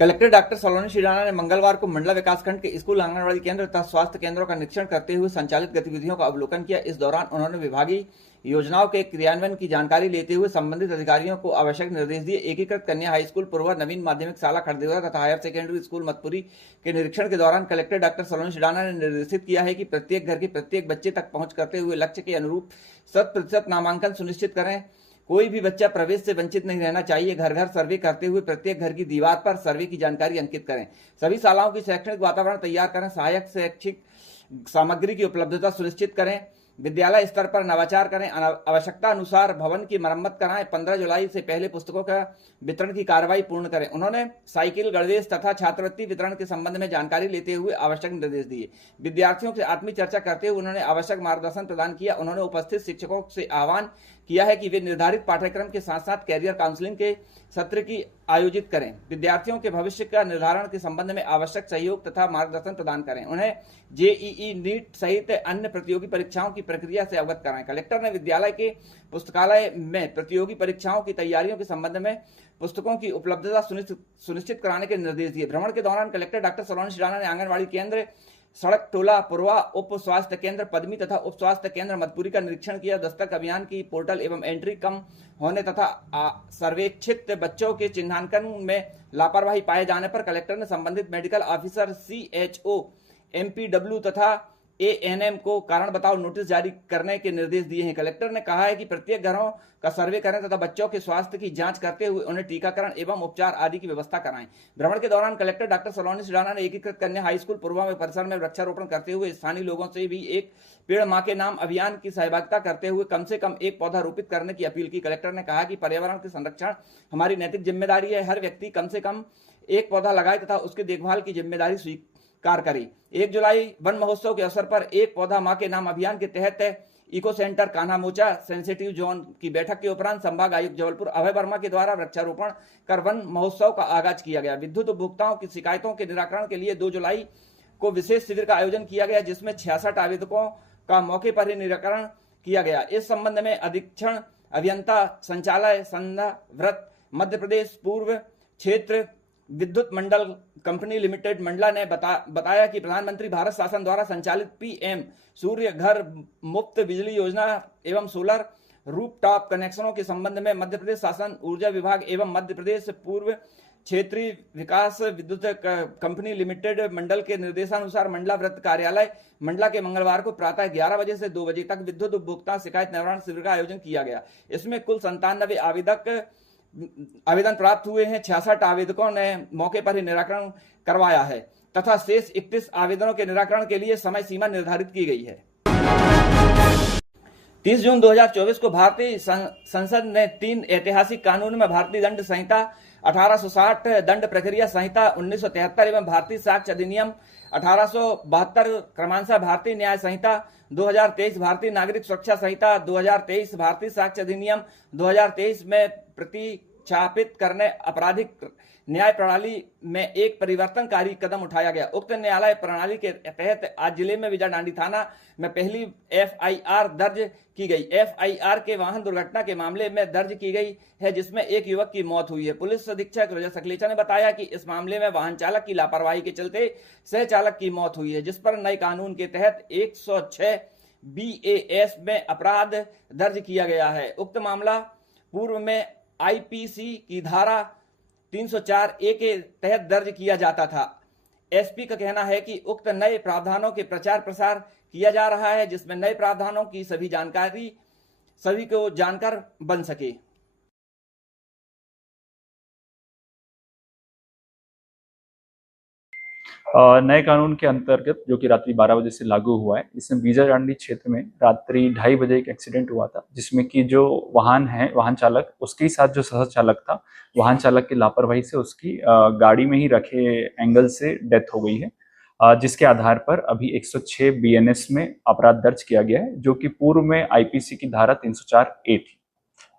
Collector doctor सलोनी श्रीराणा ने मंगलवार को मंडला विकासखंड के स्कूल, आंगनबाड़ी केंद्र तथा स्वास्थ्य केंद्रों का निरीक्षण करते हुए संचालित गतिविधियों का अवलोकन किया। इस दौरान उन्होंने विभागीय योजनाओं के क्रियान्वयन की जानकारी लेते हुए संबंधित अधिकारियों को आवश्यक निर्देश दिए। एकीकृत कन्या हाई स्कूल पुरवा, नवीन माध्यमिक शाला खड़देवरा तथा हायर सेकेंडरी स्कूल मतपुरी के निरीक्षण के दौरान कलेक्टर डॉक्टर सलोनी श्रीराणा ने निर्देशित किया है कि प्रत्येक घर के प्रत्येक बच्चे तक पहुंच करते हुए लक्ष्य के अनुरूप 100% नामांकन सुनिश्चित करें। कोई भी बच्चा प्रवेश से वंचित नहीं रहना चाहिए। घर घर सर्वे करते हुए प्रत्येक घर की दीवार पर सर्वे की जानकारी अंकित करें। सभी शालाओं की शैक्षणिक वातावरण तैयार करें। सहायक शैक्षिक सामग्री की उपलब्धता सुनिश्चित करें। विद्यालय स्तर पर नवाचार करें। आवश्यकता अनुसार भवन की मरम्मत कराएं। 15 जुलाई से पहले पुस्तकों का वितरण की कार्रवाई पूर्ण करें। उन्होंने साइकिल, गणवेश तथा छात्रवृत्ति वितरण के संबंध में जानकारी लेते हुए आवश्यक निर्देश दिए। विद्यार्थियों से आत्मीय चर्चा करते हुए उन्होंने आवश्यक मार्गदर्शन प्रदान किया। उन्होंने उपस्थित शिक्षकों से आह्वान किया है कि वे निर्धारित पाठ्यक्रम के साथ साथ कैरियर काउंसलिंग के सत्र की आयोजित करें। विद्यार्थियों के भविष्य का निर्धारण के संबंध में आवश्यक सहयोग तथा मार्गदर्शन प्रदान करें। उन्हें जेईई, नीट सहित अन्य प्रतियोगी परीक्षाओं की प्रक्रिया से अवगत कराएं। कलेक्टर ने विद्यालय के पुस्तकालय में प्रतियोगी परीक्षाओं की तैयारियों के संबंध में पुस्तकों की उपलब्धता सुनिश्चित कराने के निर्देश दिए। भ्रमण के दौरान कलेक्टर डॉक्टर सलोनी श्रीराणा ने आंगनबाड़ी केंद्र, सड़क टोला पुरवा, उप स्वास्थ्य केंद्र पद्मी तथा उप स्वास्थ्य केंद्र मतपुरी का निरीक्षण किया। दस्तक अभियान की पोर्टल एवं एंट्री कम होने तथा सर्वेक्षित बच्चों के चिन्हांकन में लापरवाही पाए जाने पर कलेक्टर ने संबंधित मेडिकल ऑफिसर, सीएचओ, एमपीडब्ल्यू तथा एएनएम को कारण बताओ नोटिस जारी करने के निर्देश दिए हैं। कलेक्टर ने कहा है कि प्रत्येक घरों का सर्वे करें तथा बच्चों के स्वास्थ्य की जांच करते हुए उन्हें टीकाकरण एवं उपचार आदि की व्यवस्था कराएं। भ्रमण के दौरान कलेक्टर डॉक्टर सलोनी श्रीराणा ने एकीकृत कन्या हाई स्कूल पुरवा में परिसर में वृक्षारोपण करते हुए स्थानीय लोगों से भी एक पेड़ मां के नाम अभियान की सहभागिता करते हुए कम से कम एक पौधा रोपित करने की अपील की। कलेक्टर ने कहा कि पर्यावरण के संरक्षण हमारी नैतिक जिम्मेदारी है। हर व्यक्ति कम से कम एक पौधा लगाए तथा उसकी देखभाल की जिम्मेदारी स्वीकार करे। 1 जुलाई वन महोत्सव के अवसर पर एक पौधा मां के नाम अभियान के तहत eco centre Kanha Mocha sensitive zone की बैठक के उपरांत संभाग आयुक्त जबलपुर अभय वर्मा के द्वारा वृक्षारोपण कर वन महोत्सव का आगाज किया गया। विद्युत उपभोक्ताओं की शिकायतों के निराकरण के लिए 2 जुलाई को विशेष शिविर का आयोजन किया गया, जिसमें 66 आवेदकों का मौके पर ही निराकरण किया गया। इस संबंध में अधीक्षण अभियंता संचालय संधा व्रत मध्य प्रदेश पूर्व क्षेत्र विद्युत मंडल कंपनी लिमिटेड मंडला ने बताया कि प्रधानमंत्री भारत शासन द्वारा संचालित पीएम सूर्य घर मुफ्त बिजली योजना एवं सोलर रूफटॉप कनेक्शनों के संबंध में मध्य प्रदेश शासन ऊर्जा विभाग एवं मध्य प्रदेश पूर्व क्षेत्रीय विकास विद्युत कंपनी लिमिटेड मंडल के निर्देशानुसार मंडला वृत्त कार्यालय मंडला के मंगलवार को प्रातः 11 बजे से 2 बजे तक विद्युत उपभोक्ता शिकायत निवारण शिविर का आयोजन किया गया। इसमें कुल 97 आवेदन प्राप्त हुए हैं। 66 आवेदकों ने मौके पर ही निराकरण करवाया है तथा शेष 31 आवेदनों के निराकरण के लिए समय सीमा निर्धारित की गई है। 30 जून 2024 को भारतीय संसद ने 3 ऐतिहासिक कानून में भारतीय दंड संहिता 1860, दंड प्रक्रिया संहिता 1973 एवं भारतीय साक्ष्य अधिनियम 1872 क्रमांशः भारतीय न्याय संहिता 2023, भारतीय नागरिक सुरक्षा संहिता 2023, भारतीय साक्ष्य अधिनियम 2023 में प्रतिच्छापित करने आपराधिक न्याय प्रणाली में एक परिवर्तनकारी कदम उठाया गया। उक्त न्यायालय प्रणाली के तहत आज जिले में विजयडांडी थाना में पहली एफआईआर दर्ज की गई। एफआईआर के वाहन दुर्घटना के मामले में दर्ज की गई है, जिसमें एक युवक की मौत हुई है। पुलिस अधीक्षक रजत सकलेचा ने बताया कि इस मामले में वाहन चालक की लापरवाही के चलते सह चालक की मौत हुई है, जिस पर नए कानून के तहत 106 BAS में अपराध दर्ज किया गया है। उक्त मामला पूर्व में आईपीसी की धारा 304A के तहत दर्ज किया जाता था। एसपी का कहना है कि उक्त नए प्रावधानों के प्रचार प्रसार किया जा रहा है, जिसमें नए प्रावधानों की सभी को जानकार बन सके। नए कानून के अंतर्गत जो कि रात्रि 12 बजे से लागू हुआ है, इसमें बीजाडांडी क्षेत्र में रात्रि 2:30 बजे एक एक्सीडेंट हुआ था, जिसमें कि जो वाहन चालक उसके साथ जो सह चालक था, वाहन चालक की लापरवाही से उसकी गाड़ी में ही रखे एंगल से डेथ हो गई है, जिसके आधार पर अभी 106 BNS में अपराध दर्ज किया गया है, जो कि पूर्व में आईपीसी की धारा 304A थी।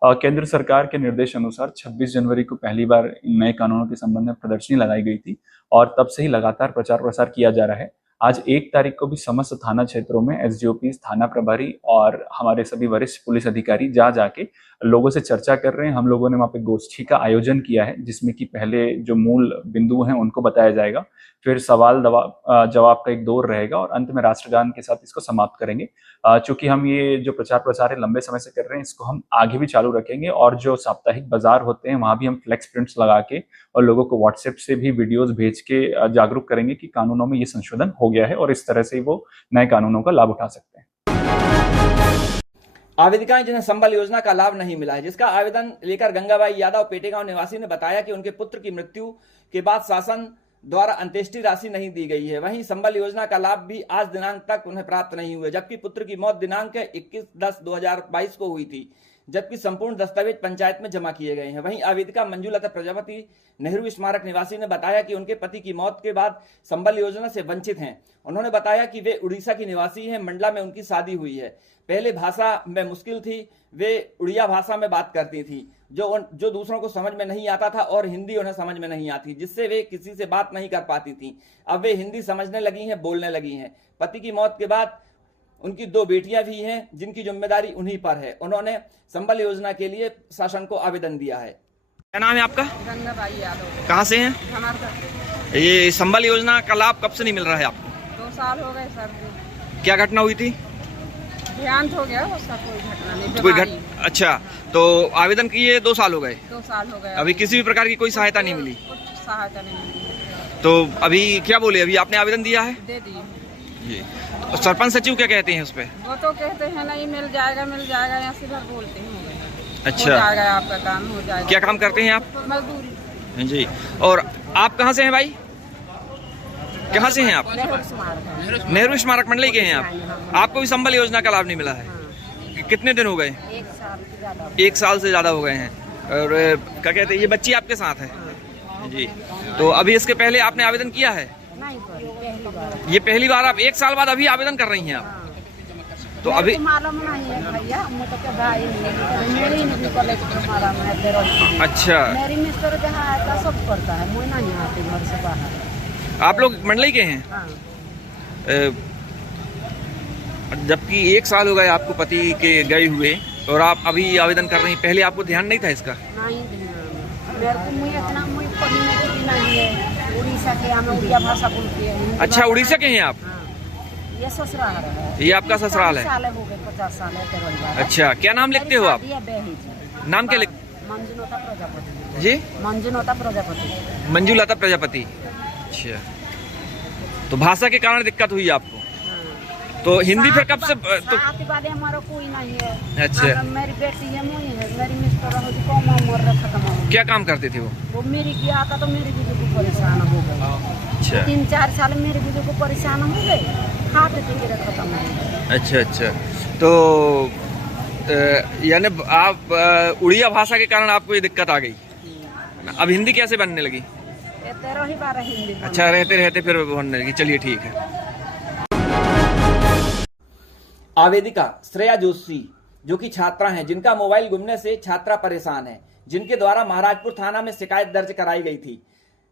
केंद्र सरकार के निर्देश अनुसार 26 जनवरी को पहली बार नए कानूनों के संबंध में प्रदर्शनी लगाई गई थी और तब से ही लगातार प्रचार प्रसार किया जा रहा है। आज 1 तारीख को भी समस्त थाना क्षेत्रों में एसडीओपी, थाना प्रभारी और हमारे सभी वरिष्ठ पुलिस अधिकारी जा जाके लोगों से चर्चा कर रहे हैं। हम लोगों ने वहाँ पे गोष्ठी का आयोजन किया है, जिसमें कि पहले जो मूल बिंदु हैं उनको बताया जाएगा, फिर सवाल जवाब का एक दौर रहेगा और अंत में राष्ट्रगान के साथ इसको समाप्त करेंगे। चूंकि हम ये जो प्रचार प्रसार है लंबे समय से कर रहे हैं, इसको हम आगे भी चालू रखेंगे और जो साप्ताहिक बाजार होते हैं वहां भी हम फ्लेक्स प्रिंट्स लगा के और लोगों को व्हाट्सएप से भी वीडियोस भेज के जागरूक करेंगे कि कानूनों में ये संशोधन हो गया है और इस तरह से वो नए कानूनों का लाभ उठा सकते हैं। आवेदिकाएं जिन्हें संबल योजना का लाभ नहीं मिला है, जिसका आवेदन लेकर गंगाबाई यादव पेटेगांव निवासी ने बताया कि उनके पुत्र की मृत्यु के बाद शासन द्वारा अंत्येष्टि राशि नहीं दी गई है। वहीं संबल योजना का लाभ भी आज दिनांक तक उन्हें प्राप्त नहीं हुए, जबकि पुत्र की मौत दिनांक 21/10/2022 को हुई थी, जबकि संपूर्ण दस्तावेज पंचायत में जमा किए गए हैं। वहीं आवेदिका मंजूलता प्रजापति नेहरू स्मारक निवासी ने बताया कि उनके पति की मौत के बाद संबल योजना से वंचित हैं। उन्होंने बताया कि वे उड़ीसा की निवासी हैं, मंडला में उनकी शादी हुई है। पहले भाषा में मुश्किल थी, वे उड़िया भाषा में बात करती थी, जो दूसरों को समझ में नहीं आता था और हिंदी उन्हें समझ में नहीं आती, जिससे वे किसी से बात नहीं कर पाती थी। अब वे हिंदी समझने लगी हैं, बोलने लगी हैं। पति की मौत के बाद उनकी 2 बेटियां भी हैं, जिनकी जिम्मेदारी उन्हीं पर है। उन्होंने संबल योजना के लिए शासन को आवेदन दिया है। क्या नाम है आपका? गंगाबाई यादव। कहाँ से हैं? हमारे ये संबल योजना का लाभ कब से नहीं मिल रहा है आपको? 2 साल हो गए सर जी। क्या घटना हुई थी? देहांत हो गया, उसका कोई घटना नहीं। कोई बीमारी। अच्छा, तो आवेदन किए 2 साल हो गए, 2 साल हो गए। अभी किसी भी प्रकार की कोई सहायता नहीं मिली? कुछ सहायता नहीं मिली। तो अभी क्या बोले, अभी आपने आवेदन दिया है? दे दी जी। तो सरपंच सचिव क्या कहते हैं उस पर? वो तो कहते हैं नहीं मिल जाएगा, यहाँ से भर बोलते हैं अच्छा। हो जाएगा, आपका काम हो जाएगा। क्या काम करते हैं आप? मजदूरी। जी। और आप कहाँ से हैं भाई? कहाँ से हैं आप? नेहरू स्मारक। नेहरू स्मारक मंडली के हैं आप? आपको भी संबल योजना का लाभ नहीं मिला है? कितने दिन हो गए? 1 साल से ज्यादा। 1 साल से ज्यादा हो गए हैं। और क्या कहते हैं, ये बच्ची आपके साथ है? जी। तो अभी इसके पहले आपने आवेदन किया है? नहीं, पहली बार। ये पहली बार आप 1 साल बाद अभी आवेदन कर रही हैं आप? तो अभी मालूम नहीं है भैया, मुझे तो भाई मेरी नहीं कॉलेज हमारा मैं तेरा। अच्छा, मेरी मिस्टर जहाँ आता सब करता है, मैं नहीं आती घर से बाहर। आप लोग मंडली के हैं? हाँ। जबकि 1 साल हो गए आपको पति के गए हुए और आप अभी आवेदन कर रही हैं, पहले आपको ध्यान नहीं था इसका? नहीं, मेरे को मुझे इतना मुझे पढ़ने की भी नहीं है। उड़ीसा के हम उड़िया भाषा बोलते हैं। अच्छा, उड़ीसा के हैं आप? हाँ। ये ससुराल है। ये आपका ससुराल है? 40 साल हो गए, 50 साल है तेरे बार। अच्छा, क्या नाम लिखते हो आप? नाम क्या लिख? मंजुलता प्रजापति। जी, मंजुलता प्रजापति। मंजूलता प्रजापति। अच्छा, तो भाषा के कारण दिक्कत हुई आपको? तो हिंदी फिर कब से? तो वाले हमारा कोई नहीं है। अच्छा, मेरी बेटी है, मुझे है, मेरी मिस्टर है, कम उम्र खत्म हो। क्या काम करते थे वो? वो मेरी किया था तो मेरी बीवी को परेशान हो गई। अच्छा, 3-4 साल मेरी बीवी को परेशान हो गए, हाथ धीरे खत्म हो गए। अच्छा अच्छा। तो यानी आप उड़िया भाषा के कारण आपको ये दिक्कत आ गई। अब हिंदी कैसे बनने लगी? 13 ही 12 हिंदी। अच्छा, रहते रहते फिर बनने लगी। चलिए ठीक है। आवेदिका श्रेया जोशी, जो कि छात्रा हैं, जिनका मोबाइल गुमने से छात्रा परेशान है, जिनके द्वारा महाराजपुर थाना में शिकायत दर्ज कराई गई थी,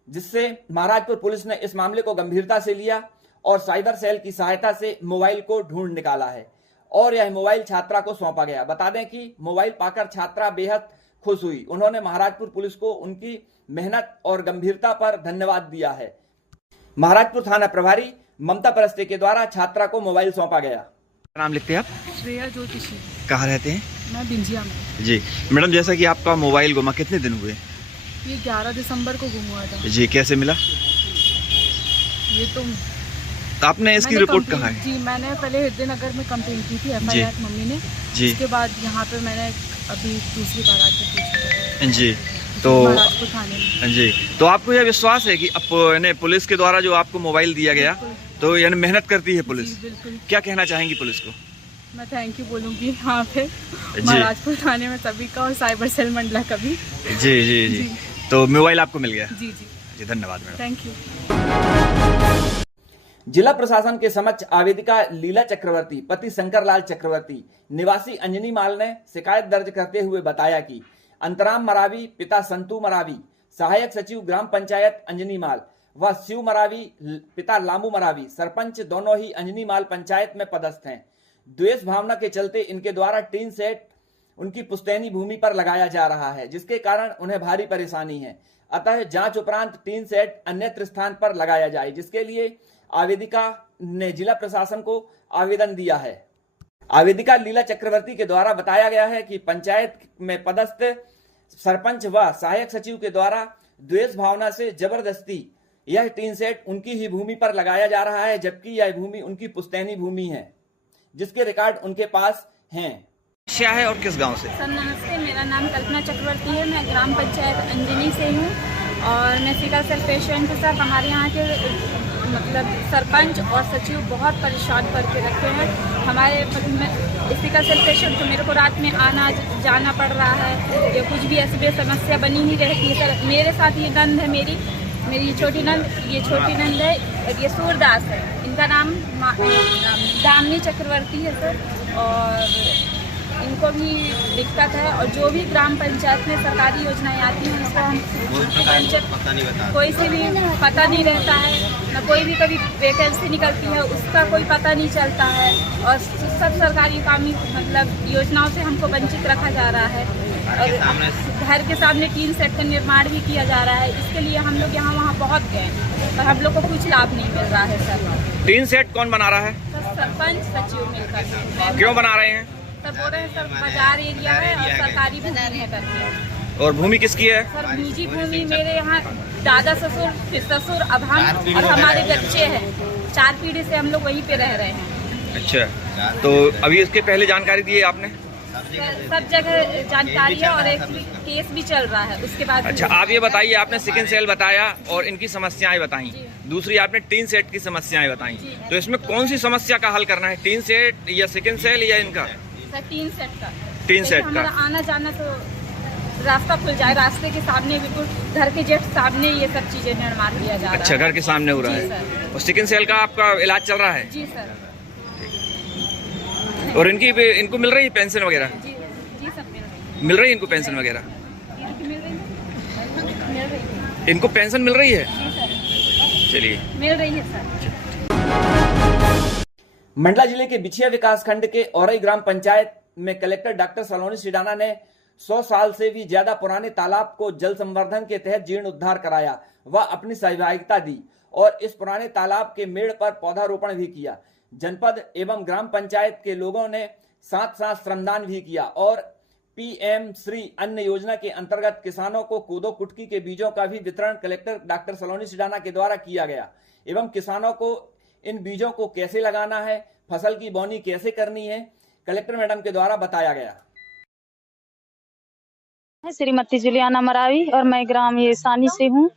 जिससे महाराजपुर पुलिस ने इस मामले को गंभीरता से लिया और साइबर सेल की सहायता से मोबाइल को ढूंढ निकाला है और यह मोबाइल छात्रा को सौंपा गया। बता दें कि मोबाइल पाकर छात्रा बेहद खुश हुई। उन्होंने महाराजपुर पुलिस को उनकी मेहनत और गंभीरता पर धन्यवाद दिया है। महाराजपुर थाना प्रभारी ममता परस्ते के द्वारा छात्रा को मोबाइल सौंपा गया। नाम लिखते हैं आप? श्रेया ज्योतिषी। कहाँ रहते हैं? मैं बिंजिया में। जी मैडम, जैसा कि आपका मोबाइल गुमा कितने दिन हुए? ये 11 दिसंबर को गुम हुआ था। जी, कैसे मिला? ये तो आपने इसकी रिपोर्ट कहाँ है? जी, मैंने पहले हृदय नगर में कंप्लेन की थी, FIR मम्मी ने। जी। उसके बाद यहाँ पे मैंने अभी दूसरी बार आके पूछा। जी, तो महाराजपुर थाने में। जी, तो आपको यह विश्वास है कि अब पुलिस के द्वारा जो आपको मोबाइल दिया गया, तो यानी मेहनत करती है पुलिस? जी, बिल्कुल। क्या कहना चाहेंगी पुलिस को? मैं थैंक यू बोलूँगी यहाँ पे महाराजपुर थाने में सभी का और साइबर सेल मंडला का भी। जी जी जी। तो मोबाइल आपको मिल गया? जी जी जी, धन्यवाद मैडम। Thank you. जिला प्रशासन के समक्ष आवेदिका लीला चक्रवर्ती पति शंकर लाल चक्रवर्ती निवासी अंजनी माल ने शिकायत दर्ज करते हुए बताया कि अंतराम मरावी पिता संतू मरावी सहायक सचिव ग्राम पंचायत अंजनी माल व शिव मरावी पिता लामू मरावी सरपंच दोनों ही अंजनी माल पंचायत में पदस्थ हैं। द्वेष भावना के चलते इनके द्वारा टीन सेट उनकी पुश्तैनी भूमि पर लगाया जा रहा है, जिसके कारण उन्हें भारी परेशानी है। अतः जांच उपरांत टीन सेट अन्यत्र स्थान पर लगाया जाए, जिसके लिए आवेदिका ने जिला प्रशासन को आवेदन दिया है। आवेदिका लीला चक्रवर्ती के द्वारा बताया गया है कि पंचायत में पदस्थ सरपंच व सहायक सचिव के द्वारा द्वेष भावना से जबरदस्ती यह टीन सेट उनकी ही भूमि पर लगाया जा रहा है, जबकि यह भूमि उनकी पुश्तैनी भूमि है, जिसके रिकॉर्ड उनके पास हैं। क्या है और किस गांव से? सर नमस्ते, मेरा नाम कल्पना चक्रवर्ती है। मैं ग्राम पंचायत अंजनी से हूँ और मैं सिकल सेल पेशेंट के साथ हमारे यहाँ के मतलब सरपंच और सचिव बहुत परेशान करके रखे हैं। हमारे सिकल सेल पेशेंट तो मेरे को रात में आना जाना पड़ रहा है, या कुछ भी ऐसी समस्या बनी ही रहती है। सर मेरे साथ ये नंद है, मेरी छोटी नंद है, ये सूरदास है, इनका नाम दामिनी चक्रवर्ती है सर। और इनको भी दिक्कत है, और जो भी ग्राम पंचायत में सरकारी योजनाएं आती हैं उसको हम कोई से भी पता नहीं रहता है, न कोई भी कभी वैकेंसी निकलती है उसका कोई पता नहीं चलता है, और सब सरकारी कामी मतलब योजनाओं से हमको वंचित रखा जा रहा है। और घर के सामने टीन सेट का निर्माण भी किया जा रहा है। इसके लिए हम लोग यहाँ वहाँ बहुत गए, पर हम लोग को कुछ लाभ नहीं मिल रहा है सर। टीन सेट कौन बना रहा है? सरपंच सचिव मिलकर। क्यों बना रहे हैं? सर बोल रहे हैं सर बाजार एरिया है और सरकारी भूमि है करके। और भूमि किसकी है? सर निजी भूमि मेरे यहाँ दादा ससुर, फिर ससुर, अब हम और हमारे बच्चे हैं। 4 पीढ़ी से हम लोग वहीं पे रह रहे हैं। अच्छा, तो अभी इसके पहले जानकारी दी है आपने? सब जगह जानकारी है और एक केस भी चल रहा है उसके बाद। अच्छा, आप ये बताइए, आपने सिकल सेल बताया और इनकी समस्याएं बताई, दूसरी आपने टीन सेट की समस्याएं बताई, तो इसमें कौन सी समस्या का हल करना है? टीन सेट या सिकल सेल या इनका? टीन सेट का। टीन सेट का हमारा आना जाना तो रास्ता खुल जाए, रास्ते के सामने बिल्कुल घर के जस्ट सामने ये सब चीजें निर्माण किया जा रहा है। अच्छा, घर के सामने हो रहा है। और सिकल सेल का आपका इलाज चल रहा है? जी सर। और इनको मिल रही है पेंशन वगैरह? जी सब मिल रही है इनको पेंशन वगैरह? इनको पेंशन मिल रही है? चलिए, मिल रही है सर। मंडला जिले के बिछिया विकासखंड के औरई ग्राम पंचायत में कलेक्टर डॉक्टर सलोनी सिडाना ने 100 साल से भी ज्यादा पुराने तालाब को जल संवर्धन के तहत जीर्णोद्धार कराया व अपनी सहभागिता दी, और इस पुराने तालाब के मेड़ पर पौधारोपण भी किया। जनपद एवं ग्राम पंचायत के लोगों ने साथ साथ श्रमदान भी किया, और पीएम श्री अन्न योजना के अंतर्गत किसानों को कोदो कुटकी के बीजों का भी वितरण कलेक्टर डॉक्टर सलोनी सिडाना के द्वारा किया गया, एवं किसानों को इन बीजों को कैसे लगाना है, फसल की बोनी कैसे करनी है, कलेक्टर मैडम के द्वारा बताया गया। श्रीमती जुलियाना मरावी और मैं ग्राम ये सानी से हूँ।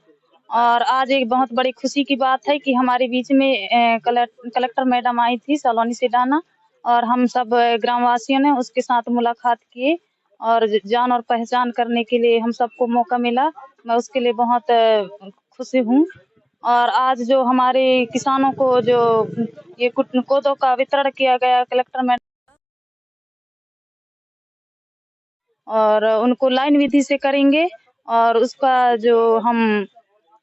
और आज एक बहुत बड़ी खुशी की बात है कि हमारे बीच में कलेक्टर मैडम आई थी सलोनी सिडाना, और हम सब ग्रामवासियों ने उसके साथ मुलाकात किए और जान और पहचान करने के लिए हम सबको मौका मिला। मैं उसके लिए बहुत खुशी हूँ। और आज जो हमारे किसानों को जो ये कोदो का वितरण किया गया कलेक्टर मैडम, और उनको लाइन विधि से करेंगे, और उसका जो हम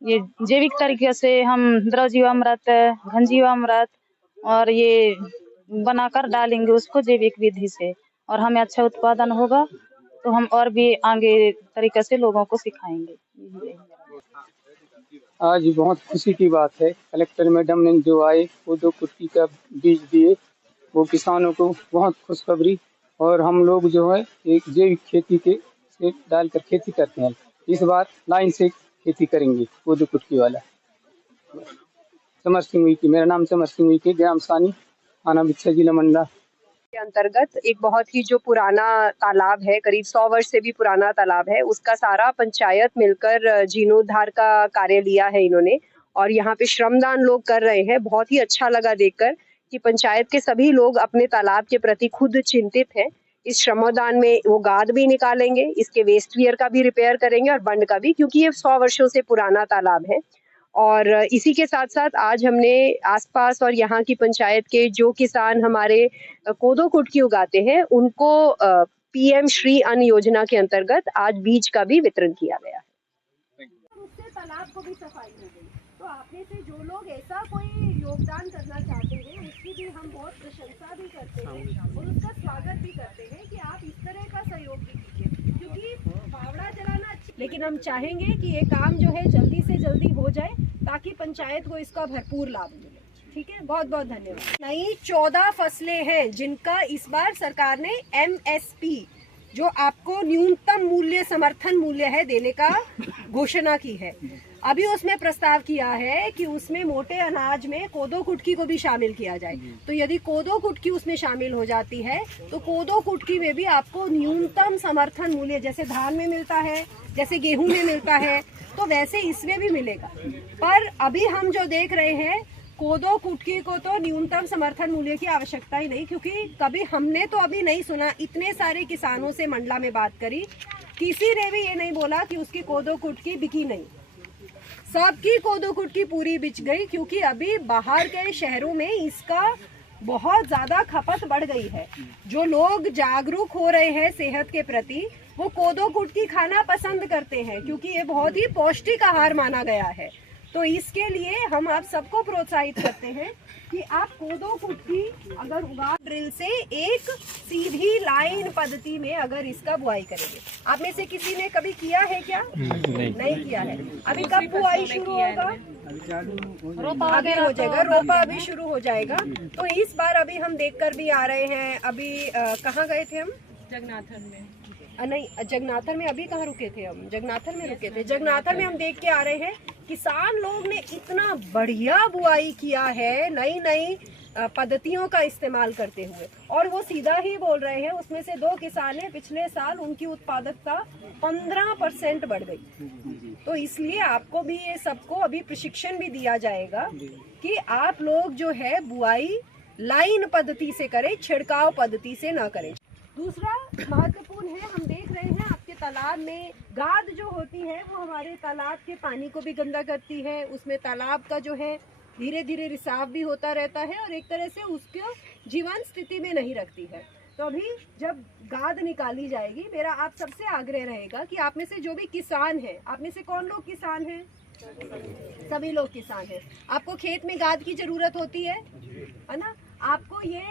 ये जैविक तरीके से हम द्रवजीवामृत, घनजीवामृत और ये बनाकर डालेंगे उसको जैविक विधि से, और हमें अच्छा उत्पादन होगा तो हम और भी आगे तरीके से लोगों को सिखाएंगे। आज बहुत खुशी की बात है, कलेक्टर मैडम ने जो आए कोदो कुटकी का बीज दिए, वो किसानों को बहुत खुशखबरी। और हम लोग जो है एक जैविक खेती के से डालकर खेती करते हैं। इस बार लाइन से खेती करेंगे कोदो कुटकी वाला। समर सिंह उइके, मेरा नाम समर सिंह उइके, ग्राम सानी, थाना बिछिया, जिला मंडला के अंतर्गत एक बहुत ही जो पुराना तालाब है, करीब 100 वर्ष से भी पुराना तालाब है, उसका सारा पंचायत मिलकर जीर्णोद्धार का कार्य लिया है इन्होंने, और यहाँ पे श्रमदान लोग कर रहे हैं। बहुत ही अच्छा लगा देखकर कि पंचायत के सभी लोग अपने तालाब के प्रति खुद चिंतित हैं। इस श्रमदान में वो गाद भी निकालेंगे, इसके वेस्ट वियर का भी रिपेयर करेंगे और बंड का भी, क्योंकि ये 100 वर्षों से पुराना तालाब है। और इसी के साथ साथ आज हमने आसपास और यहाँ की पंचायत के जो किसान हमारे कोदो कुटकी उगाते हैं उनको पीएम श्री अन्न योजना के अंतर्गत आज बीज का भी वितरण किया गया है। तालाब को भी सफाई हो गई। तो आप में से जो लोग ऐसा कोई योगदान करना चाहते हैं उसकी भी हम बहुत प्रशंसा भी करते हैं और उसका स्वागत भी करते हैं कि आप इस तरह का सहयोग भी कीजिए, क्योंकि फावड़ा जलाना लेकिन हम चाहेंगे कि ये काम जो है जल्दी से जल्दी हो जाए ताकि पंचायत को इसका भरपूर लाभ मिले। ठीक है, बहुत बहुत धन्यवाद। नई 14 फसलें हैं जिनका इस बार सरकार ने MSP जो आपको न्यूनतम मूल्य समर्थन मूल्य है देने का घोषणा की है। अभी उसमें प्रस्ताव किया है कि उसमें मोटे अनाज में कोदो कुटकी को भी शामिल किया जाए। तो यदि कोदो कुटकी उसमें शामिल हो जाती है तो कोदो कुटकी में भी आपको न्यूनतम समर्थन मूल्य जैसे धान में मिलता है, जैसे गेहूं में मिलता है, तो वैसे इसमें भी मिलेगा। पर अभी हम जो देख रहे हैं कोदो कुटकी को तो न्यूनतम समर्थन मूल्य की आवश्यकता ही नहीं, क्योंकि कभी हमने तो अभी नहीं सुना, इतने सारे किसानों से मंडला में बात करी, किसी ने भी ये नहीं बोला कि उसकी कोदो कुटकी बिकी नहीं। सबकी कोदो कुटकी पूरी बिक गई, क्योंकि अभी बाहर के शहरों में इसका बहुत ज्यादा खपत बढ़ गई है। जो लोग जागरूक हो रहे हैं सेहत के प्रति वो कोदो कुटकी खाना पसंद करते हैं, क्योंकि ये बहुत ही पौष्टिक आहार माना गया है। तो इसके लिए हम आप सबको प्रोत्साहित करते हैं कि आप कोदो कुटकी अगर उगा ड्रिल से एक सीधी लाइन पद्धति में अगर इसका बुआई करेंगे। आप में से किसी ने कभी किया है क्या? नहीं किया है। अभी कब बुआई शुरू होगा? रोपा आगे हो जाएगा, रोपा अभी शुरू हो जाएगा। तो इस बार अभी हम देख कर भी आ रहे हैं। अभी कहाँ गए थे हम? जगन्नाथन में नहीं, जगन्नाथन में अभी कहाँ रुके थे हम? जगन्नाथन में रुके थे। जगन्नाथन में हम देख के आ रहे हैं किसान लोग ने इतना बढ़िया बुआई किया है नई नई पद्धतियों का इस्तेमाल करते हुए, और वो सीधा ही बोल रहे हैं। उसमें से 2 किसान हैं, पिछले साल उनकी उत्पादकता 15% बढ़ गई। तो इसलिए आपको भी ये सबको अभी प्रशिक्षण भी दिया जाएगा कि आप लोग जो है बुआई लाइन पद्धति से करें, छिड़काव पद्धति से ना करें। दूसरा महत्वपूर्ण है, हम देख रहे हैं आपके तालाब में गाद जो होती है वो हमारे तालाब के पानी को भी गंदा करती है। उसमें तालाब का जो है धीरे धीरे रिसाव भी होता रहता है और एक तरह से उसको जीवन स्थिति में नहीं रखती है। तो अभी जब गाद निकाली जाएगी, मेरा आप सबसे आग्रह रहेगा कि आप में से जो भी किसान है, आप में से कौन लोग किसान हैं? सभी लोग किसान हैं। आपको खेत में गाद की जरूरत होती है ना? आपको ये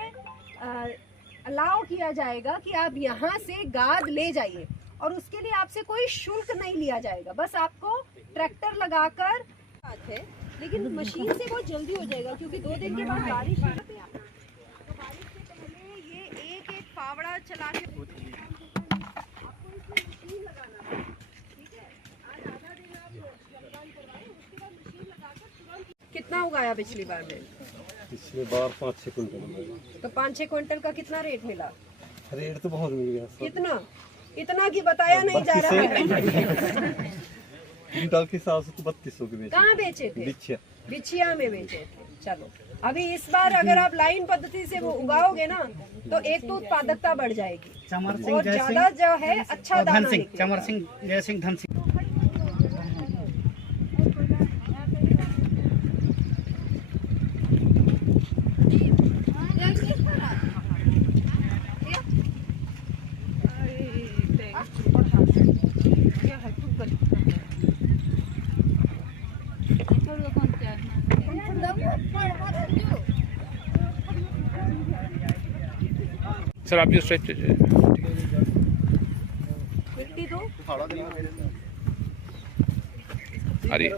अलाउ किया जाएगा कि आप यहाँ से गाद ले जाइए और उसके लिए आपसे कोई शुल्क नहीं लिया जाएगा। बस आपको ट्रैक्टर लगाकर बात है, लेकिन मशीन से बहुत जल्दी हो जाएगा, क्योंकि 2 दिन के बाद बारिश है। तो बारिश से पहले ये एक फावड़ा चला के आपको इसमें मशीन लगाना है। ठीक है, आज आधा दिन आप योगदान करवाएं, उसके बाद मशीन लगाकर तुरंत। कितना उगाया पिछली बार में? पिछले बार 5-6 क्विंटल। तो 5-6 क्विंटल का कितना रेट मिला? रेट तो बहुत मिल गया। कितना? इतना की बताया नहीं जा रहा है। क्विंटल के हिसाब से तो 3200 के बेचे। कहाँ बेचे थे? बिछिया में बेचे थे। चलो, अभी इस बार अगर आप लाइन पद्धति से वो उगाओगे ना तो एक तो उत्पादकता बढ़ जाएगी और ज्यादा जो है अच्छा दाना निकलेगा। चमर सिंह, जय सिंह, धन सिंह। सर आप जो स्ट्रेच मिट्टी दो। अरे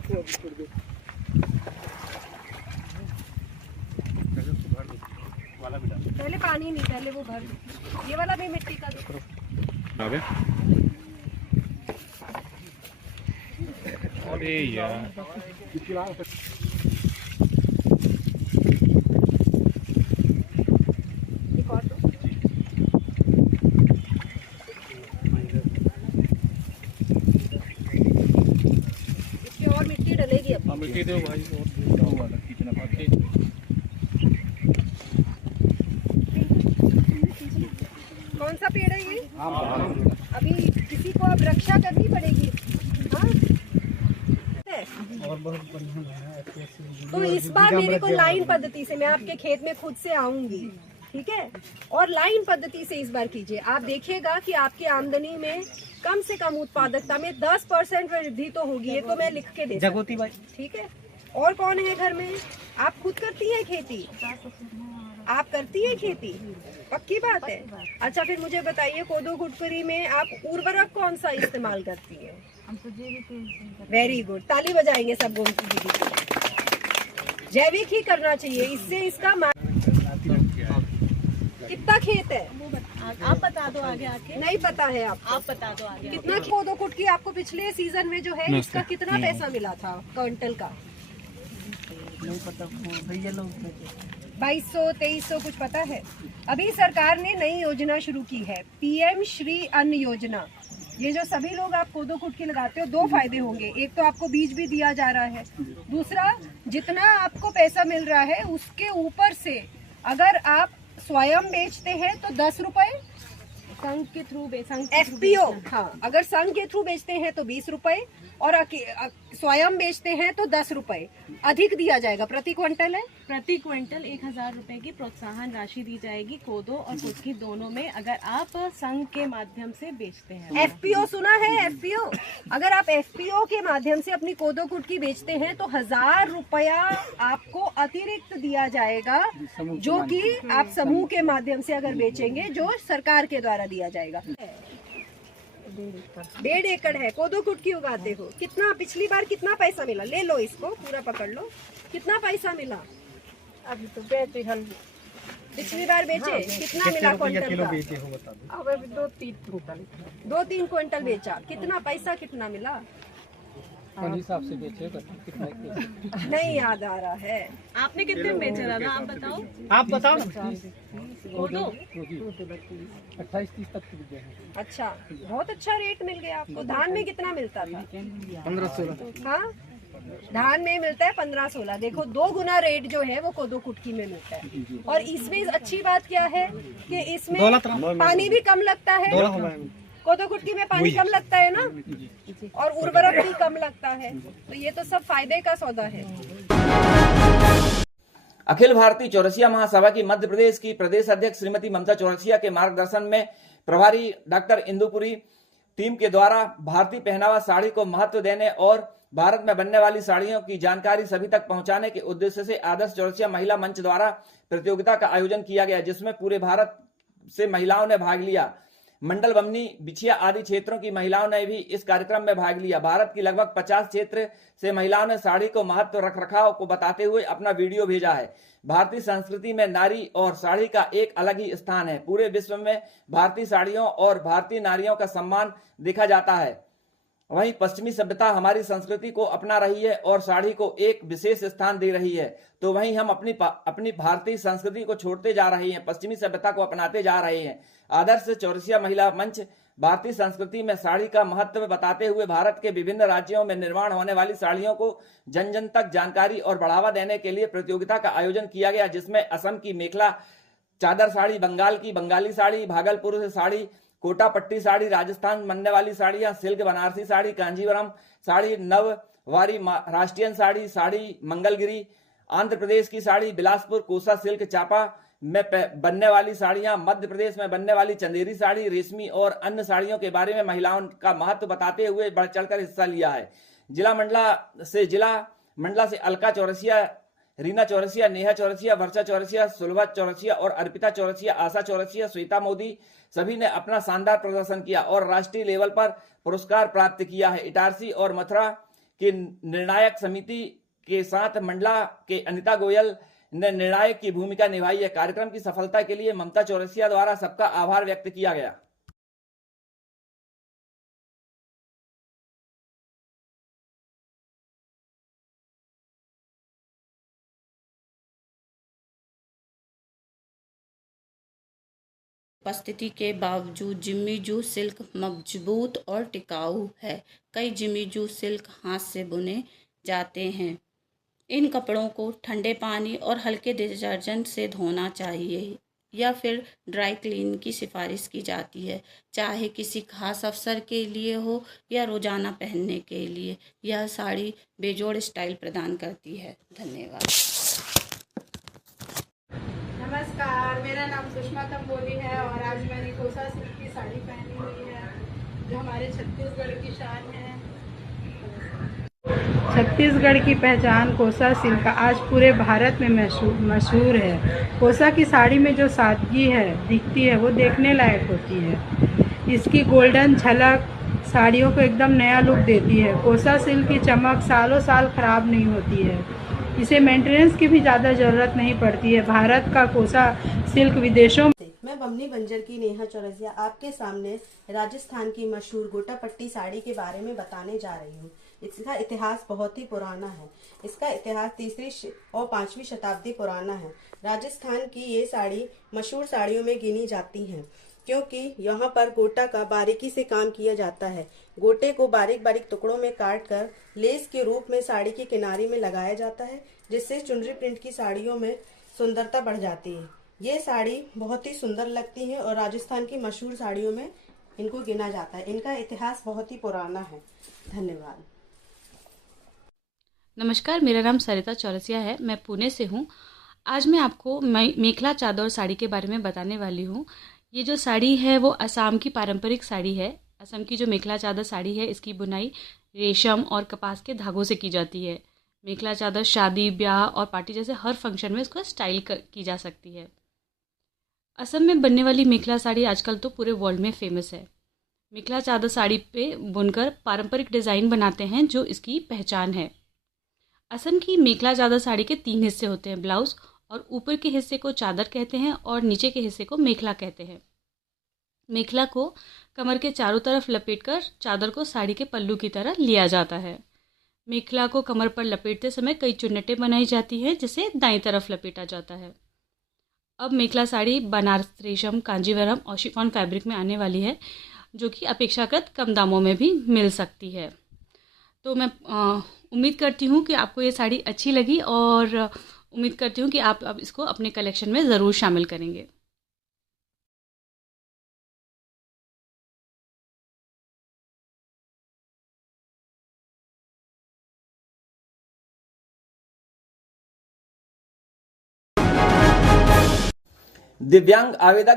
पहले पानी नहीं, पहले वो भर दो। ये वाला भी मिट्टी का दो। अरे यार इसकी और मिट्टी डलेगी अब। मिट्टी दो भाई, कितना बाकी। कौन सा पेड़ है ये? अभी किसी को अब रक्षा करनी पड़ेगी। हाँ? तो इस बार मेरे को लाइन पद्धति से, मैं आपके खेत में खुद से आऊंगी ठीक है। और लाइन पद्धति से इस बार कीजिए, आप देखिएगा कि आपकी आमदनी में कम से कम उत्पादकता में 10% वृद्धि तो होगी। ये तो मैं लिख के दे जगोती भाई, ठीक है। और कौन है घर में? आप खुद करती है खेती? आप करती है खेती? पक्की बात है। अच्छा फिर मुझे बताइए, कोदो कुटकुरी में आप उर्वरक कौन सा इस्तेमाल करती है? वेरी गुड, ताली बजाएंगे सब गोमती दीदी के लिए। जैविक ही करना चाहिए, इससे इसका कितना खेत है आप बता दो आगे आके। नहीं पता है आप बता दो आगे। कितना कोदो कुटकी आपको पिछले सीजन में जो है इसका कितना पैसा मिला था क्विंटल का? नहीं पता भैया लोग 2200 2300 कुछ पता है? अभी सरकार ने नई योजना शुरू की है, पीएम श्री अन्न योजना। ये जो सभी लोग आप कोदो कुटकी लगाते हो, दो फायदे होंगे। एक तो आपको बीज भी दिया जा रहा है, दूसरा जितना आपको पैसा मिल रहा है उसके ऊपर से अगर आप स्वयं बेचते हैं तो 10 रुपए संघ के थ्रू एफपीओ, हाँ अगर संघ के थ्रू बेचते हैं तो 20 रुपए और स्वयं बेचते हैं तो 10 रुपए अधिक दिया जाएगा। प्रति क्विंटल है, प्रति क्विंटल 1000 रुपए की प्रोत्साहन राशि दी जाएगी कोदो और कुटकी दोनों में, अगर आप संघ के माध्यम से बेचते हैं। एफपीओ सुना है? एफपीओ, अगर आप एफपीओ के माध्यम से अपनी कोदो कुटकी बेचते हैं तो 1000 रुपया आपको अतिरिक्त दिया जाएगा, जो कि आप समूह के माध्यम से अगर बेचेंगे, जो सरकार के द्वारा दिया जाएगा। 1.5 एकड़ है, कोदो कुटकी उगाते हो। कितना पिछली बार कितना पैसा मिला? ले लो इसको, पूरा पकड़ लो। कितना पैसा मिला? अभी तो बेचे हम पिछली बार बेचे, कितना मिला क्विंटल का? अब 2-3 क्विंटल 2-3 क्विंटल बेचा, कितना पैसा कितना मिला? हिसाब से बेचे कितना नहीं याद आ रहा है। आपने कितने में बेचा दादा, आप बताओ। आप बताओ ना। 28-30 तक बिके हैं। अच्छा, बहुत अच्छा रेट मिल गया आपको। धान में कितना मिलता था? 15-16। हाँ, धान में मिलता है 15-16। देखो 2 गुना रेट जो है वो कोदो कुटकी में मिलता है। और इसमें अच्छी बात क्या है कि इसमें पानी भी कम लगता है। कोदो कुटकी में पानी कम लगता है ना, और उर्वरक भी कम लगता है, तो ये तो सब फायदे का सौदा है। अखिल भारतीय चौरसिया महासभा की मध्य प्रदेश की प्रदेश अध्यक्ष श्रीमती ममता चौरसिया के मार्गदर्शन में प्रभारी डॉक्टर इंदुपुरी टीम के द्वारा भारतीय पहनावा साड़ी को महत्व देने और भारत में बनने वाली साड़ियों की जानकारी सभी तक पहुंचाने के उद्देश्य से आदर्श चौरसिया महिला मंच द्वारा प्रतियोगिता का आयोजन किया गया, जिसमें पूरे भारत से महिलाओं ने भाग लिया। मंडल, बमनी, बिछिया आदि क्षेत्रों की महिलाओं ने भी इस कार्यक्रम में भाग लिया। भारत की लगभग 50 क्षेत्र से महिलाओं ने साड़ी को महत्व रख रखाव को बताते हुए अपना वीडियो भेजा है। भारतीय संस्कृति में नारी और साड़ी का एक अलग ही स्थान है। पूरे विश्व में भारतीय साड़ियों और भारतीय नारियों का सम्मान देखा जाता है। वहीं पश्चिमी सभ्यता हमारी संस्कृति को अपना रही है और साड़ी को एक विशेष स्थान दे रही है, तो वहीं हम अपनी भारतीय संस्कृति को छोड़ते जा रहे हैं, पश्चिमी सभ्यता को अपनाते जा रहे हैं। आदर्श चौरसिया महिला मंच भारतीय संस्कृति में साड़ी का महत्व बताते हुए भारत के विभिन्न राज्यों में निर्माण होने वाली साड़ियों को जन जन तक जानकारी और बढ़ावा देने के लिए प्रतियोगिता का आयोजन किया गया, जिसमें असम की मेखला चादर साड़ी, बंगाल की बंगाली साड़ी, भागलपुर से साड़ी, कोटा पट्टी साड़ी, राजस्थान बनने वाली साड़ियां, सिल्क बनारसी साड़ी, कांजीवरम साड़ी, नववारी राष्ट्रीयन साड़ी, साड़ी मंगलगिरी, आंध्र प्रदेश की साड़ी, बिलासपुर कोसा सिल्क चापा में बनने वाली साड़ियां, मध्य प्रदेश में बनने वाली चंदेरी साड़ी, रेशमी और अन्य साड़ियों के बारे में महिलाओं का महत्व बताते हुए बढ़ चढ़कर हिस्सा लिया है। जिला मंडला से अलका चौरसिया, रीना चौरसिया, नेहा चौरसिया, वर्षा चौरसिया, सुलभा चौरसिया और अर्पिता चौरसिया, आशा चौरसिया, श्वेता मोदी सभी ने अपना शानदार प्रदर्शन किया और राष्ट्रीय लेवल पर पुरस्कार प्राप्त किया है। इटारसी और मथुरा की निर्णायक समिति के साथ मंडला के अनिता गोयल ने निर्णायक की भूमिका निभाई है। कार्यक्रम की सफलता के लिए ममता चौरसिया द्वारा सबका आभार व्यक्त किया गया। उपस्थिति के बावजूद जिम्मीजू सिल्क मजबूत और टिकाऊ है। कई जिम्मीजू सिल्क हाथ से बुने जाते हैं। इन कपड़ों को ठंडे पानी और हल्के डिटर्जेंट से धोना चाहिए या फिर ड्राई क्लीन की सिफारिश की जाती है, चाहे किसी खास अवसर के लिए हो या रोज़ाना पहनने के लिए। यह साड़ी बेजोड़ स्टाइल प्रदान करती है। धन्यवाद। नमस्कार, मेरा नाम सुषमा तंबोली है और आज मैंने कोसा सिल्क की साड़ी पहनी हुई है जो हमारे छत्तीसगढ़ की शान है। छत्तीसगढ़ की पहचान कोसा सिल्क आज पूरे भारत में मशहूर है। कोसा की साड़ी में जो सादगी है दिखती है वो देखने लायक होती है। इसकी गोल्डन झलक साड़ियों को एकदम नया लुक देती है। कोसा सिल्क की चमक सालों साल खराब नहीं होती है। इसे मेंटेनेंस की भी ज़्यादा ज़रूरत नहीं पड़ती है। भारत का कोसा सिल्क विदेशों मैं बमनी बंजर की नेहा चौरसिया आपके सामने राजस्थान की मशहूर गोटा पट्टी साड़ी के बारे में बताने जा रही हूँ। इसका इतिहास बहुत ही पुराना है। इसका इतिहास 3री और 5वीं शताब्दी पुराना है। राजस्थान की ये साड़ी मशहूर साड़ियों में गिनी जाती हैं क्योंकि यहाँ पर गोटा का बारीकी से काम किया जाता है। गोटे को बारीक बारीक टुकड़ों में काट कर लेस के रूप में साड़ी की किनारी में लगाया जाता है जिससे चुनरी प्रिंट की साड़ियों में सुंदरता बढ़ जाती है। ये साड़ी बहुत ही सुंदर लगती है और राजस्थान की मशहूर साड़ियों में इनको गिना जाता है। इनका इतिहास बहुत ही पुराना है। धन्यवाद। नमस्कार, मेरा नाम सरिता चौरसिया है। मैं पुणे से हूँ। आज मैं आपको मेखला चादर साड़ी के बारे में बताने वाली हूँ। ये जो साड़ी है वो असम की पारंपरिक साड़ी है। असम की जो मेखला चादर साड़ी है इसकी बुनाई रेशम और कपास के धागों से की जाती है। मेखला चादर शादी, ब्याह और पार्टी जैसे हर फंक्शन में इसको स्टाइल की जा सकती है। असम में बनने वाली मेखला साड़ी आजकल तो पूरे वर्ल्ड में फेमस है। मेखला चादर साड़ी पे बुनकर पारंपरिक डिज़ाइन बनाते हैं जो इसकी पहचान है। असम की मेखला चादर साड़ी के 3 हिस्से होते हैं। ब्लाउज और ऊपर के हिस्से को चादर कहते हैं और नीचे के हिस्से को मेखला कहते हैं। मेखला को कमर के चारों तरफ लपेटकर चादर को साड़ी के पल्लू की तरह लिया जाता है। मेखला को कमर पर लपेटते समय कई चुन्नटें बनाई जाती हैं जिसे दाईं तरफ लपेटा जाता है। अब मेखला साड़ी बनारस, रेशम, कांजीवरम और शिफॉन फैब्रिक में आने वाली है जो कि अपेक्षाकृत कम दामों में भी मिल सकती है। तो मैं उम्मीद करती हूँ कि आपको ये साड़ी अच्छी लगी और उम्मीद करती हूँ कि आप अब इसको अपने कलेक्शन में ज़रूर शामिल करेंगे। दिव्यांग आवेदक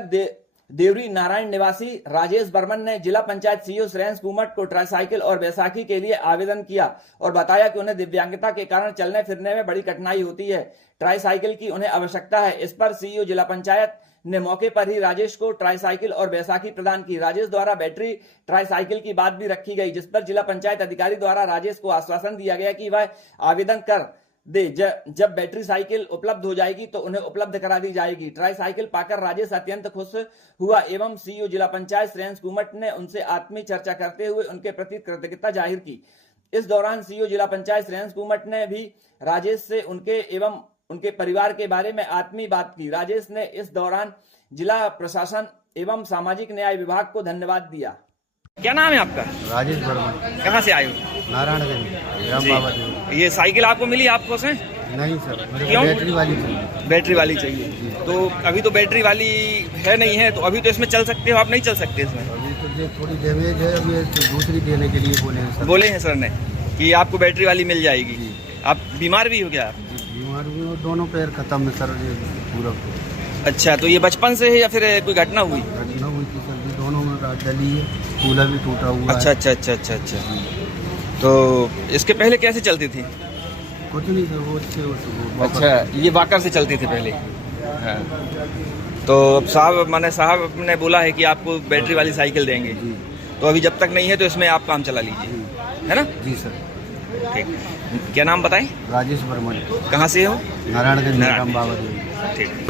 देवरी नारायण निवासी राजेश बर्मन ने जिला पंचायत सीईओ श्रेयंस कुमट को ट्राईसाइकिल और बैसाखी के लिए आवेदन किया और बताया कि उन्हें दिव्यांगता के कारण चलने फिरने में बड़ी कठिनाई होती है। ट्राईसाइकिल की उन्हें आवश्यकता है। इस पर सीईओ जिला पंचायत ने मौके पर ही राजेश को ट्राईसाइकिल और बैसाखी प्रदान की। राजेश द्वारा बैटरी ट्राईसाइकिल की बात भी रखी गई जिस पर जिला पंचायत अधिकारी द्वारा राजेश को आश्वासन दिया गया कि वह आवेदन कर दे। जब बैटरी साइकिल उपलब्ध हो जाएगी तो उन्हें उपलब्ध करा दी जाएगी। ट्राई साइकिल पाकर राजेश अत्यंत खुश हुआ एवं सीईओ जिला पंचायत श्रेयंस कुमट ने उनसे आत्मीय चर्चा करते हुए उनके प्रति कृतज्ञता जाहिर की। इस दौरान सीईओ जिला पंचायत श्रेयंस कुमट ने भी राजेश से उनके एवं उनके परिवार के बारे में आत्मीय बात की। राजेश ने इस दौरान जिला प्रशासन एवं सामाजिक न्याय विभाग को धन्यवाद दिया। क्या नाम है आपका? राजेश वर्मा। कहाँ से आए हो? नारायणगंज, ग्राम बाबा देव। ये साइकिल आपको मिली, आप खुश हैं? नहीं सर, मुझे क्यों? बैटरी वाली चाहिए। बैटरी वाली चाहिए। तो अभी तो बैटरी वाली है नहीं है, तो अभी तो इसमें चल सकते हो, आप नहीं चल सकते इसमें? अभी तो ये थोड़ी डैमेज है, अभी तो दूसरी देने के लिए बोले हैं सर। बोले हैं सर ने कि आपको बैटरी वाली मिल जाएगी। आप बीमार भी हो क्या? बीमार भी हो, दोनों पैर खत्म है सर पूरा। अच्छा, तो ये बचपन से है या फिर कोई घटना हुई? घटना हुई थी सर जी, दोनों में रात डली है, कूलर भी टूटा हुआ अच्छा है। अच्छा अच्छा अच्छा अच्छा। तो इसके पहले कैसे चलती थी? कुछ नहीं सर, वो अच्छे वो अच्छा, ये वाकर से चलती थी पहले। हाँ। तो साहब ने बोला है कि आपको बैटरी वाली साइकिल देंगे, तो अभी जब तक नहीं है तो इसमें आप काम चला लीजिए, है ना? जी सर। ठीक, क्या नाम बताएं? राजेश वर्मन। कहाँ से हो? नारायणगंज, ग्राम बाबा देव। ठीक।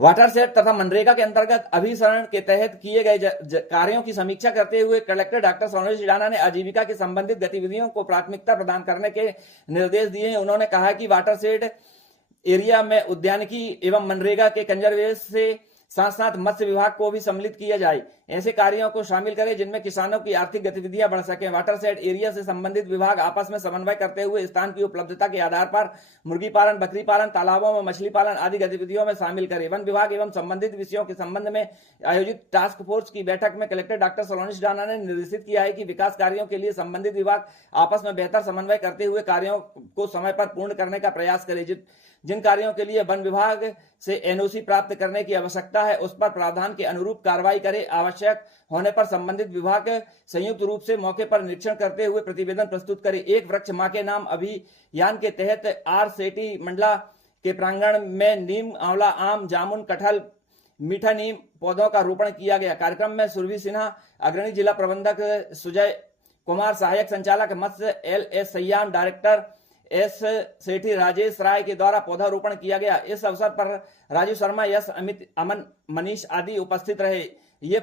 वाटरशेड तथा मनरेगा के अंतर्गत अभिसरण के तहत किए गए कार्यों की समीक्षा करते हुए कलेक्टर डॉक्टर सोनल सिडाना ने आजीविका के संबंधित गतिविधियों को प्राथमिकता प्रदान करने के निर्देश दिए हैं। उन्होंने कहा कि वाटरशेड एरिया में उद्यानिकी एवं मनरेगा के कंजरवेशन से साथ साथ मत्स्य विभाग को भी सम्मिलित किया जाए। ऐसे कार्यों को शामिल करें जिनमें किसानों की आर्थिक गतिविधियां बढ़ सकें। वाटरशेड एरिया से संबंधित विभाग आपस में समन्वय करते हुए स्थान की उपलब्धता के आधार पर मुर्गी पालन, बकरी पालन, तालाबों में मछली पालन आदि गतिविधियों में शामिल करें। वन विभाग एवं संबंधित विषयों के संबंध में आयोजित टास्क फोर्स की बैठक में कलेक्टर डॉक्टर सलोनी सिडाना ने निर्देशित किया है कि विकास कार्यों के लिए संबंधित विभाग आपस में बेहतर समन्वय करते हुए कार्यों को समय पर पूर्ण करने का प्रयास करें। जिन कार्यों के लिए वन विभाग से एनओसी प्राप्त करने की आवश्यकता है उस पर प्रावधान के अनुरूप कार्रवाई करें। आवश्यक होने पर संबंधित विभाग संयुक्त रूप से मौके पर निरीक्षण करते हुए प्रतिवेदन प्रस्तुत करें। एक वृक्ष मां के नाम अभियान के तहत आरसेटी मंडला के प्रांगण में नीम, आंवला, आम, जामुन, कटहल, मीठा नीम पौधों का रोपण किया गया। कार्यक्रम में सुरभि सिन्हा अग्रणी जिला प्रबंधक, सुजय कुमार सहायक संचालक मत्स्य, LS सयाम डायरेक्टर, S सेठी, राजेश राय के द्वारा पौधारोपण किया गया। इस अवसर पर राजू शर्मा, यश, अमित, अमन, मनीष आदि उपस्थित रहे। ये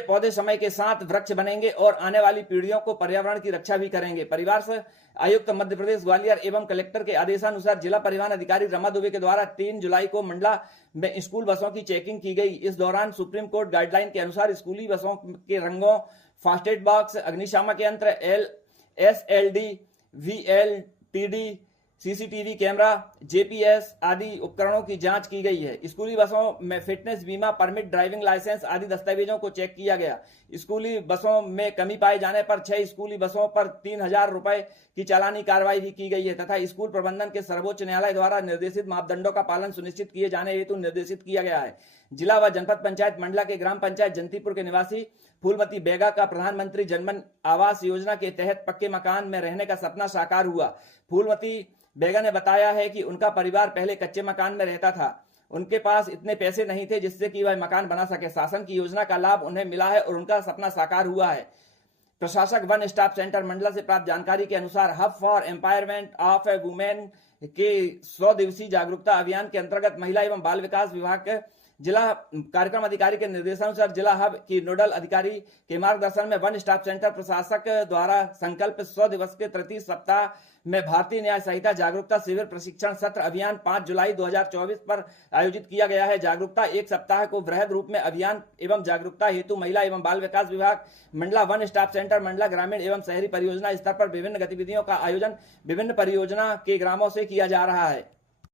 पौधे समय के साथ वृक्ष बनेंगे और आने वाली पीढ़ियों को पर्यावरण की रक्षा भी करेंगे। परिवार से आयुक्त मध्य प्रदेश ग्वालियर एवं कलेक्टर के आदेशानुसार जिला परिवहन अधिकारी रमा दुबे के द्वारा 3 जुलाई को मंडला में स्कूल बसों की चेकिंग की गई। इस दौरान सुप्रीम कोर्ट गाइडलाइन के अनुसार स्कूली बसों के रंगों, फास्टेड बॉक्स, अग्निशामक यंत्र, SLD, VLTD, CCTV camera, JPS आदि उपकरणों की जांच की गई है। स्कूली बसों में फिटनेस, बीमा, परमिट, ड्राइविंग लाइसेंस आदि दस्तावेजों को चेक किया गया। स्कूली बसों में कमी पाए जाने पर 6 स्कूली बसों पर 3000 रुपए की चालानी कार्रवाई भी की गई है तथा स्कूल प्रबंधन के सर्वोच्च न्यायालय द्वारा निर्देशित मापदंडों का पालन सुनिश्चित किए जाने हेतु निर्देशित किया गया है। जिला व जनपद पंचायत मंडला के ग्राम पंचायत जंतीपुर के निवासी फूलमती बेगा का प्रधानमंत्री जनमन आवास योजना के तहत पक्के मकान में रहने का सपना साकार हुआ। फूलमती बेगा ने बताया है कि उनका परिवार पहले कच्चे मकान में रहता था। उनके पास इतने पैसे नहीं थे जिससे कि वह मकान बना सके। शासन की योजना का लाभ उन्हें मिला है और उनका सपना साकार हुआ है। प्रशासक वन स्टॉप सेंटर मंडला से प्राप्त जानकारी के अनुसार hub for empowerment of women के 100 दिवसीय जागरूकता अभियान के अंतर्गत महिला एवं बाल विकास विभाग के जिला कार्यक्रम अधिकारी के निर्देशानुसार जिला हब की नोडल अधिकारी के मार्गदर्शन में वन स्टॉप सेंटर प्रशासक द्वारा संकल्प 100 दिवस के तृतीय सप्ताह में भारतीय न्याय संहिता जागरूकता शिविर प्रशिक्षण सत्र अभियान 5 जुलाई 2024 पर आयोजित किया गया है। जागरूकता एक सप्ताह को वृहद रूप में अभियान एवं जागरूकता हेतु महिला एवं बाल विकास विभाग Mandla one stop centre Mandla ग्रामीण एवं शहरी परियोजना स्तर पर विभिन्न गतिविधियों का आयोजन विभिन्न परियोजना के ग्रामों से किया जा रहा है।